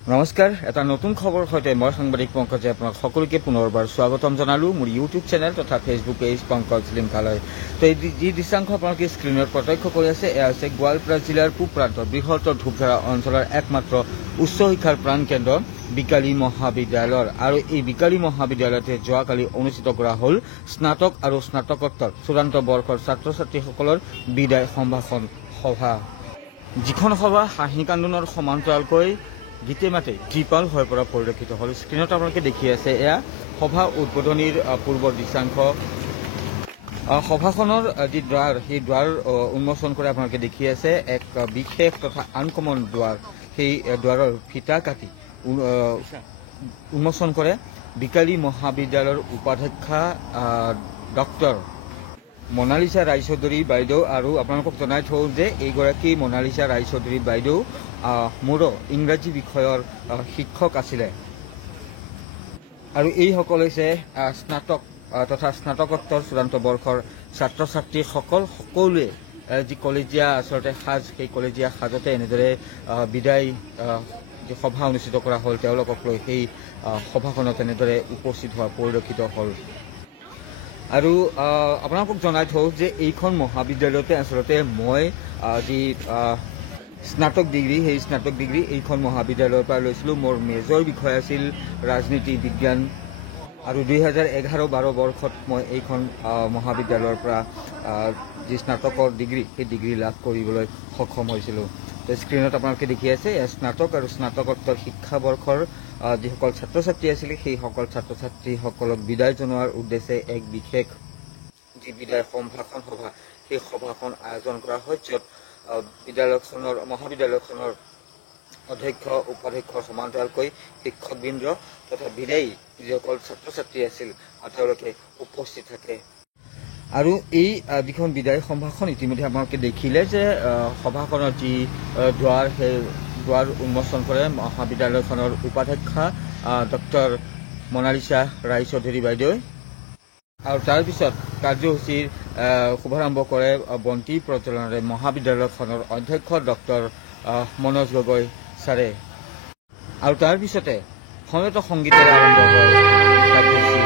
নমস্কাৰ, এটা নতুন খবৰ সৈতে মই সাংবাদিক পংকজে আপোনাক সকলোকে পুনৰবাৰ স্বাগতম জনালোঁ মোৰ ইউটিউব চেনেল তথা ফেচবুক পেজ পংকজ লিম্কালৈ। তো এই যি দৃশ্যাংশ আপোনালোকে স্ক্ৰীণত প্ৰত্যক্ষ কৰি আছে এয়া হৈছে গোৱালপাৰা জিলাৰ পূব প্ৰান্তৰ বৃহত্তৰ ধূপধাৰা অঞ্চলৰ একমাত্ৰ উচ্চ শিক্ষাৰ প্ৰাণকেন্দ্ৰ বিকালী মহাবিদ্যালয়ৰ। আৰু এই বিকালী মহাবিদ্যালয়তে যোৱাকালি অনুষ্ঠিত কৰা হ'ল স্নাতক আৰু স্নাতকোত্তৰ চূড়ান্ত বৰ্ষৰ ছাত্ৰ ছাত্ৰীসকলৰ বিদায় সম্ভাষণ সভা, যিখন সভা হাঁহি কান্দোনৰ সমান্তৰালকৈ গীতে মাতে জীপাল হৈ পৰা পৰিলক্ষিত হ'ল। স্ক্ৰীণত আপোনালোকে দেখি আছে এয়া সভা উদ্বোধনীৰ পূৰ্বৰ দৃশ্যাংশ। সভাখনৰ যি দ্বাৰ সেই দ্বাৰ উন্মোচন কৰি আপোনালোকে দেখি আছে এক বিশেষ তথা আনকমন দ্বাৰ। সেই দ্বাৰৰ ফিটা কাটি উন্মোচন কৰে বিকালী মহাবিদ্যালয়ৰ উপাধ্যক্ষা ডক্টৰ মনালিছা ৰায়চৌধুৰী বাইদেউ। আৰু আপোনালোকক জনাই থওঁ যে এইগৰাকী মনালিছা ৰায়চৌধুৰী বাইদেউ মোৰো ইংৰাজী বিষয়ৰ শিক্ষক আছিলে। আৰু এইসকল হৈছে স্নাতক তথা স্নাতকোত্তৰ চূড়ান্ত বৰ্ষৰ ছাত্ৰ ছাত্ৰীসকল। সকলোৱে যি কলেজীয়া আচলতে সাজ, সেই কলেজীয়া সাজতে এনেদৰে বিদায় যি সভা অনুষ্ঠিত কৰা হ'ল তেওঁলোকক লৈ সেই সভাখনত এনেদৰে উপস্থিত হোৱা পৰিলক্ষিত হ'ল। আৰু আপোনালোকক জনাই থওঁ যে এইখন মহাবিদ্যালয়তে আচলতে মই যি স্নাতক ডিগ্ৰী, সেই স্নাতক ডিগ্ৰী এইখন মহাবিদ্যালয়ৰ পৰা লৈছিলোঁ। মোৰ মেজৰ বিষয় আছিল ৰাজনীতি বিজ্ঞান। আৰু 2011-12 বৰ্ষত মই এইখন মহাবিদ্যালয়ৰ পৰা যি স্নাতকৰ ডিগ্ৰী, সেই ডিগ্ৰী লাভ কৰিবলৈ সক্ষম হৈছিলোঁ। তো স্ক্ৰীণত আপোনালোকে দেখি আছে স্নাতক আৰু স্নাতকোত্তৰ শিক্ষাবৰ্ষৰ যিসকল ছাত্ৰ ছাত্ৰী আছিলে সেইসকল ছাত্ৰ ছাত্ৰীসকলক বিদায় জনোৱাৰ উদ্দেশ্যে এক বিশেষ যি বিদায় সম্ভাষণ সভা, সেই সভাখন আয়োজন কৰা হয়, য'ত মহাবিদ্যালয়খনৰ অধ্যক্ষ উপাধ্যক্ষৰ সমান্তৰালকৈ শিক্ষকবৃন্দ তথা বিদায়ী যিসকল ছাত্ৰ ছাত্ৰী আছিল তেওঁলোকে উপস্থিত থাকে। আৰু এই যিখন বিদায় সম্ভাষণ ইতিমধ্যে আপোনালোকে দেখিলে যে সভাখনৰ যি দুৱাৰ, সেই দুৱাৰ উন্মোচন কৰে মহাবিদ্যালয়খনৰ উপাধ্যক্ষা ডক্টৰ মনালিছা ৰায়চৌধুৰী বাইদেৱে। আৰু তাৰপিছত কাৰ্যসূচীৰ শুভাৰম্ভ কৰে বন্তি প্ৰজ্বলনেৰে মহাবিদ্যালয়খনৰ অধ্যক্ষ ডক্টৰ মনোজ গগৈ ছাৰে। আৰু তাৰপিছতে সমবেত সংগীতেৰে আৰম্ভ হয় কাৰ্যসূচী।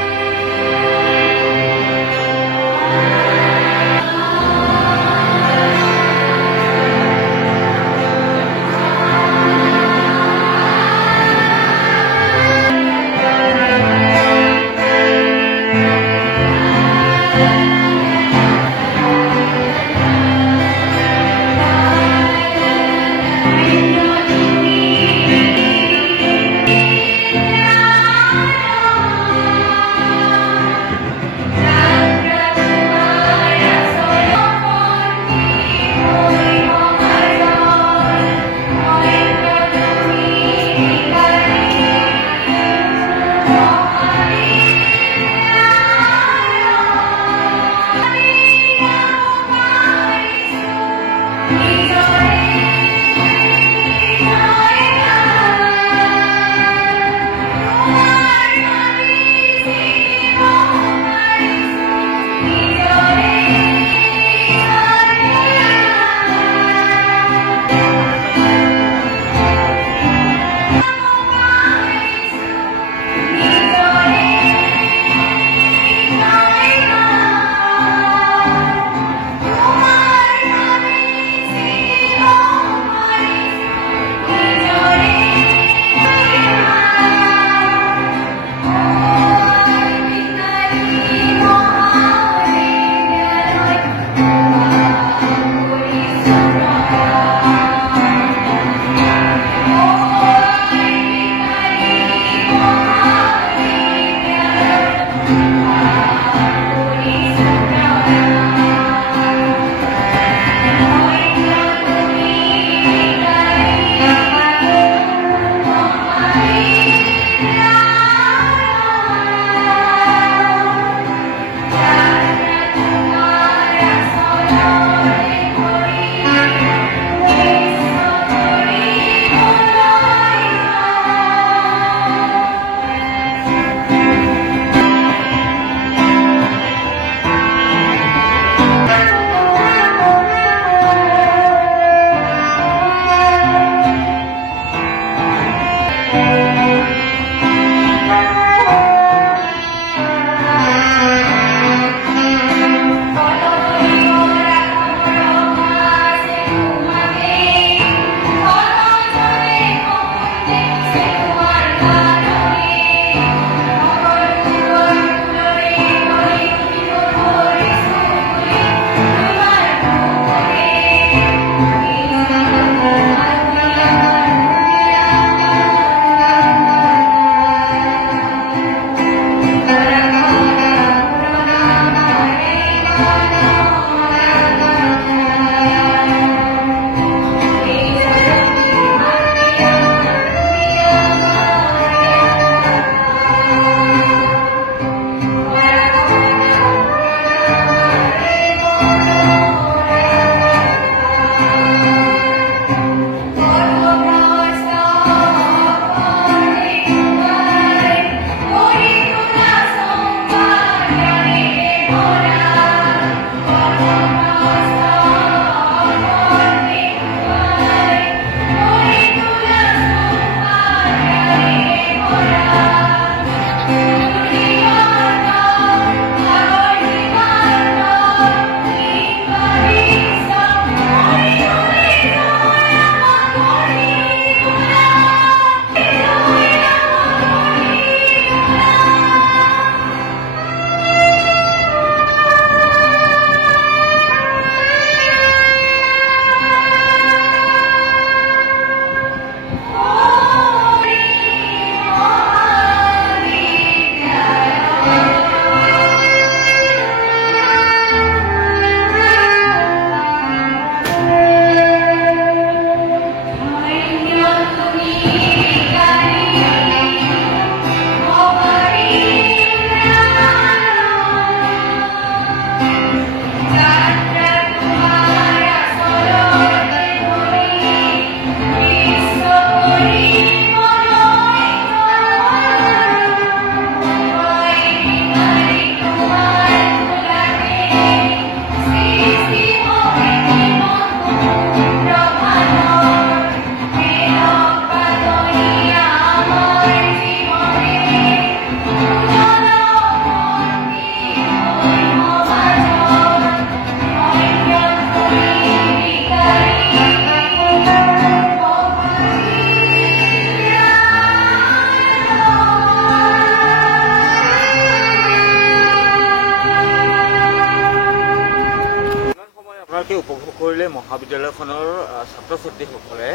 ইফালে মহাবিদ্যালয়খনৰ ছাত্ৰ ছাত্ৰীসকলে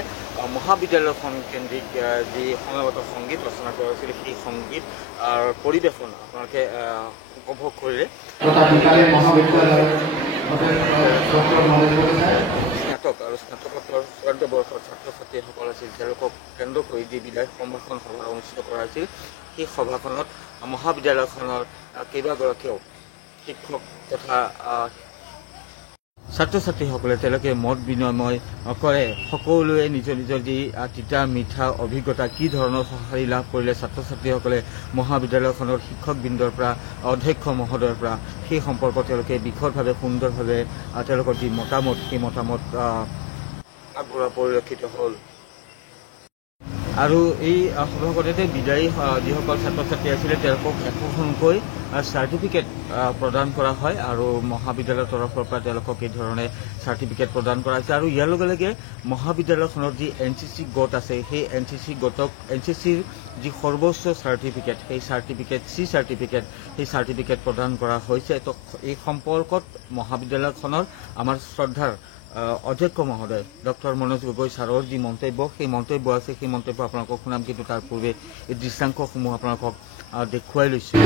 মহাবিদ্যালয়খন কেন্দ্ৰিক যি সময়গত সংগীত ৰচনা কৰা হৈছিল সেই সংগীত পৰিৱেশন আপোনালোকে উপভোগ কৰিলে। স্নাতক আৰু স্নাতকোত্তৰ চূড়ান্ত বৰ্ষৰ ছাত্ৰ ছাত্ৰীসকল আছিল, তেওঁলোকক কেন্দ্ৰ কৰি যি বিদায় সম্ভাষণ সভা অনুষ্ঠিত কৰা হৈছিল। সেই সভাখনত মহাবিদ্যালয়খনৰ কেইবাগৰাকীও শিক্ষক তথা ছাত্ৰ ছাত্ৰীসকলে তেওঁলোকে মত বিনিময় কৰে। সকলোৱে নিজৰ নিজৰ যি তিতা মিঠা অভিজ্ঞতা, কি ধৰণৰ সঁহাৰি লাভ কৰিলে ছাত্ৰ ছাত্ৰীসকলে মহাবিদ্যালয়খনৰ শিক্ষকবৃন্দৰ পৰা, অধ্যক্ষ মহোদয়ৰ পৰা, সেই সম্পৰ্কত তেওঁলোকে বিশদভাৱে সুন্দৰভাৱে তেওঁলোকৰ যি মতামত, সেই মতামত আগবঢ়োৱা পৰিলক্ষিত হ'ল। আৰু এই সভাখনতে বিদায়ী যিসকল ছাত্ৰ ছাত্ৰী আছিলে তেওঁলোকক একোখনকৈ চাৰ্টিফিকেট প্ৰদান কৰা হয় আৰু মহাবিদ্যালয়ৰ তৰফৰ পৰা তেওঁলোকক এই ধৰণে চাৰ্টিফিকেট প্ৰদান কৰা হৈছে। আৰু ইয়াৰ লগে লগে মহাবিদ্যালয়খনৰ যি NCC গোট আছে, সেই NCC গোটক NCCৰ যি সৰ্বোচ্চ চাৰ্টিফিকেট, সেই চাৰ্টিফিকেট সেই চাৰ্টিফিকেট প্ৰদান কৰা হৈছে। তো এই সম্পৰ্কত মহাবিদ্যালয়খনৰ আমাৰ শ্ৰদ্ধাৰ অধ্যক্ষ মহোদয় ডক্টৰ মনোজ গগৈ ছাৰৰ যি মন্তব্য, সেই মন্তব্য আছে, সেই মন্তব্য আপোনালোকক শুনাম। কিন্তু তাৰ পূৰ্বে এই দৃশ্যাংশসমূহ আপোনালোকক দেখুৱাই লৈছোঁ।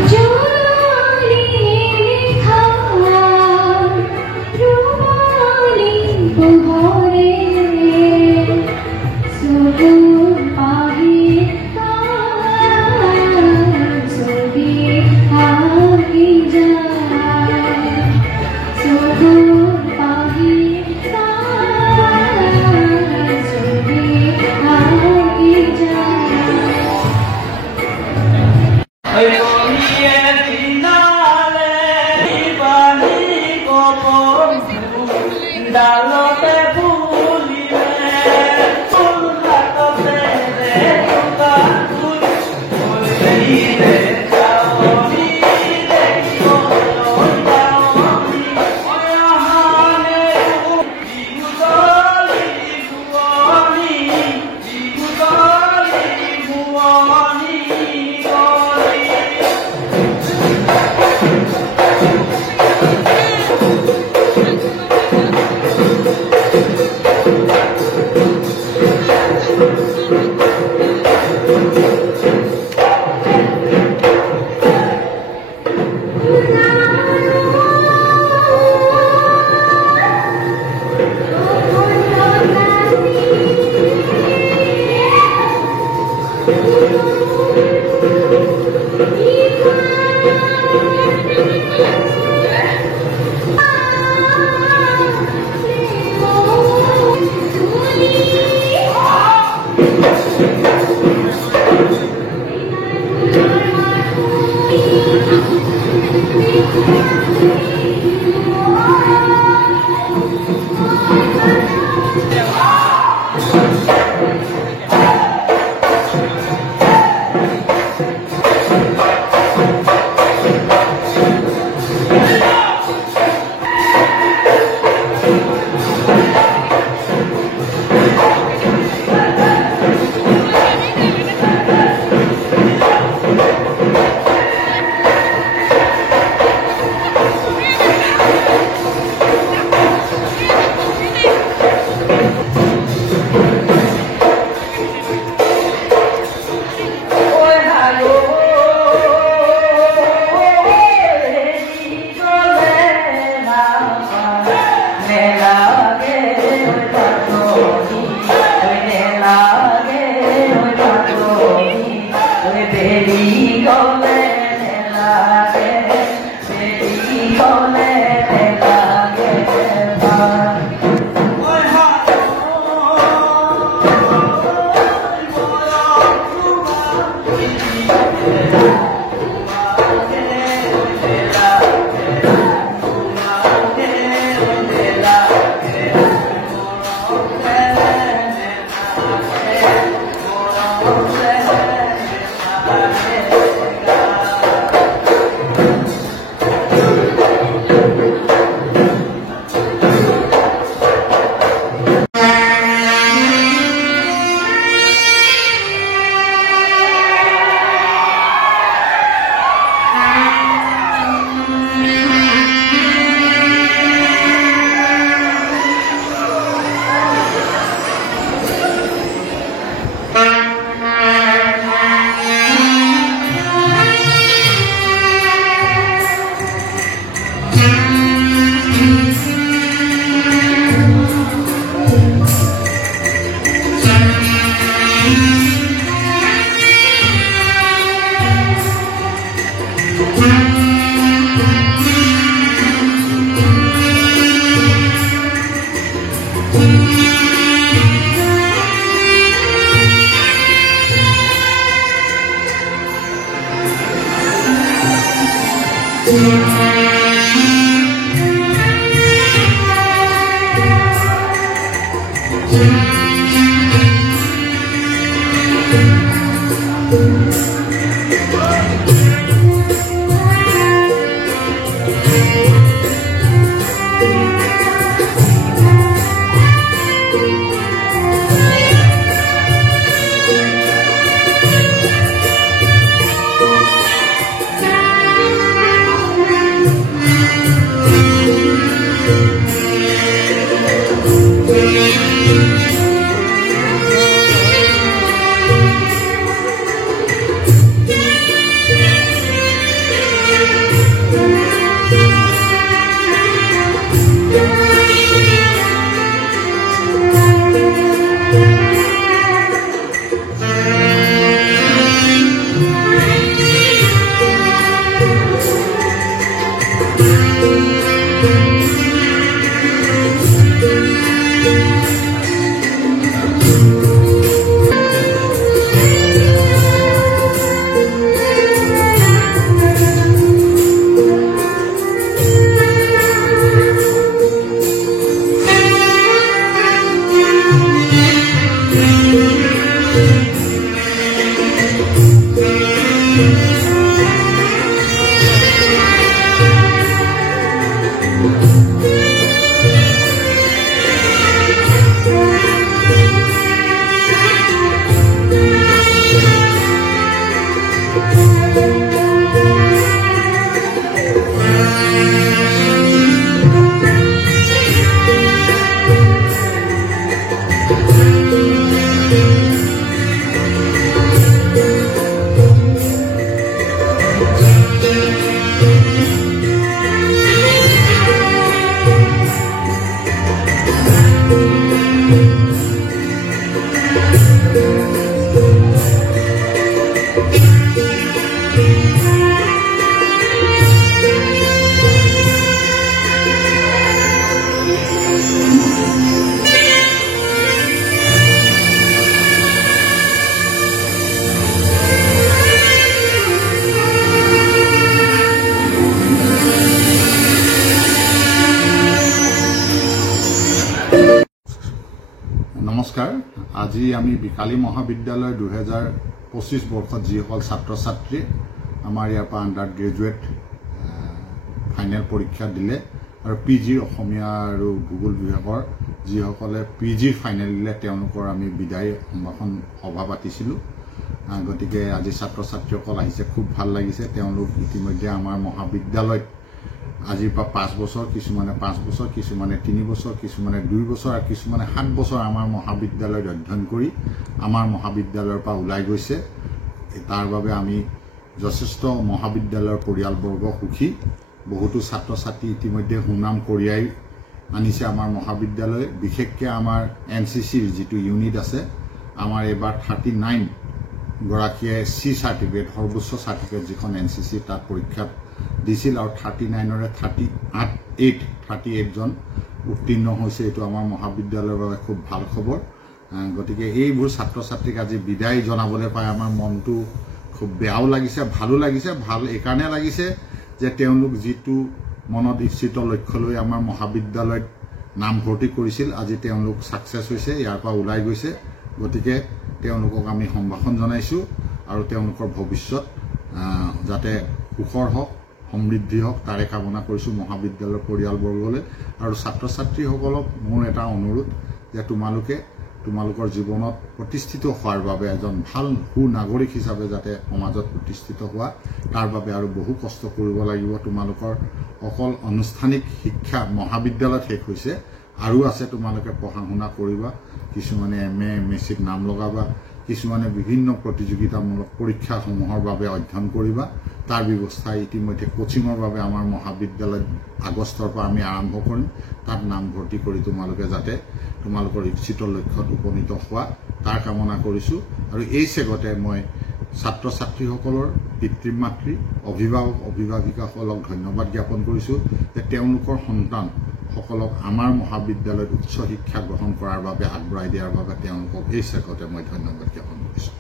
নমস্কাৰ আজি আমি বিকালী মহাবিদ্যালয় 2025 বৰ্ষত যিসকল ছাত্ৰ ছাত্ৰী আমাৰ ইয়াৰ পৰা আণ্ডাৰ গ্ৰেজুৱেট ফাইনেল পৰীক্ষা দিলে আৰু পিজিৰ অসমীয়া আৰু ভূগোল বিভাগৰ যিসকলে পিজিৰ ফাইনেল দিলে তেওঁলোকৰ আমি বিদায় সম্ভাষণ সভা পাতিছিলোঁ গতিকে আজি ছাত্ৰ ছাত্ৰীসকল আহিছে খুব ভাল লাগিছে তেওঁলোক ইতিমধ্যে আমাৰ মহাবিদ্যালয়ত আজিৰ পৰা 5 বছৰ কিছুমানে 5 বছৰ কিছুমানে 3 বছৰ কিছুমানে 2 বছৰ আৰু কিছুমানে 7 বছৰ আমাৰ মহাবিদ্যালয়ত অধ্যয়ন কৰি আমাৰ মহাবিদ্যালয়ৰ পৰা ওলাই গৈছে তাৰ বাবে আমি যথেষ্ট মহাবিদ্যালয়ৰ পৰিয়ালবৰ্গ সুখী বহুতো ছাত্ৰ ছাত্ৰী ইতিমধ্যে সুনাম কঢ়িয়াই আনিছে আমাৰ মহাবিদ্যালয় বিশেষকৈ আমাৰ এনচিচিৰ যিটো ইউনিট আছে আমাৰ এবাৰ 39 গৰাকীয়ে সি সাৰ্টিফিকেট সৰ্বোচ্চ সাৰ্টিফিকেট যিখন এনচিচি তাত পৰীক্ষা দিছিল আৰু 39ৰে 38 জন উত্তীৰ্ণ হৈছে এটো আমাৰ মহাবিদ্যালয়ৰ বাবে খুব ভাল খবৰ গতিকে এইবোৰ ছাত্ৰ ছাত্ৰীক আজি বিদায় জনাবলৈ পাই আমাৰ মনটো খুব বেয়াও লাগিছে ভালো লাগিছে ভাল এই কাৰণে লাগিছে যে তেওঁলোক যিটো মনত ইচ্ছিত লক্ষ্য লৈ আমাৰ মহাবিদ্যালয়ত নাম ভৰ্তি কৰিছিল আজি তেওঁলোক সাকসেস হৈছে ইয়াৰ পৰা ওলাই গৈছে গতিকে তেওঁলোকক আমি সম্ভাষণ জনাইছো আৰু তেওঁলোকৰ ভৱিষ্যত যাতে সুখৰ হওক সমৃদ্ধি হওক তাৰে কামনা কৰিছো মহাবিদ্যালয়ৰ পৰিয়ালবৰ্গলৈ আৰু ছাত্ৰ ছাত্ৰীসকলক মোৰ এটা অনুৰোধ যে তোমালোকৰ জীৱনত প্ৰতিষ্ঠিত হোৱাৰ বাবে এজন ভাল সুনাগৰিক হিচাপে যাতে সমাজত প্ৰতিষ্ঠিত হোৱা তাৰ বাবে আৰু বহু কষ্ট কৰিব লাগিব তোমালোকৰ অকল আনুষ্ঠানিক শিক্ষা মহাবিদ্যালয়ত শেষ হৈছে আৰু আছে তোমালোকে পঢ়া শুনা কৰিবা কিছুমানে এমএ এমএসসিত নাম লগাবা কিছুমানে বিভিন্ন প্ৰতিযোগিতামূলক পৰীক্ষাসমূহৰ বাবে অধ্যয়ন কৰিবা তাৰ ব্যৱস্থা ইতিমধ্যে কোচিংৰ বাবে আমাৰ মহাবিদ্যালয়ত আগষ্টৰ পৰা আমি আৰম্ভ কৰিম তাত নাম ভৰ্তি কৰি তোমালোকে যাতে তোমালোকৰ ইচ্ছিত লক্ষ্যত উপনীত হোৱা তাৰ কামনা কৰিছো আৰু এই চেগতে মই ছাত্ৰ ছাত্ৰীসকলৰ পিতৃ মাতৃ অভিভাৱক অভিভাৱিকাসকলক ধন্যবাদ জ্ঞাপন কৰিছো যে তেওঁলোকৰ সন্তান সকলক আমাৰ মহাবিদ্যালয়ত উচ্চ শিক্ষা গ্ৰহণ কৰাৰ বাবে আগবঢ়াই দিয়াৰ বাবে তেওঁলোকক এই চেগতে মই ধন্যবাদ জ্ঞাপন কৰিছো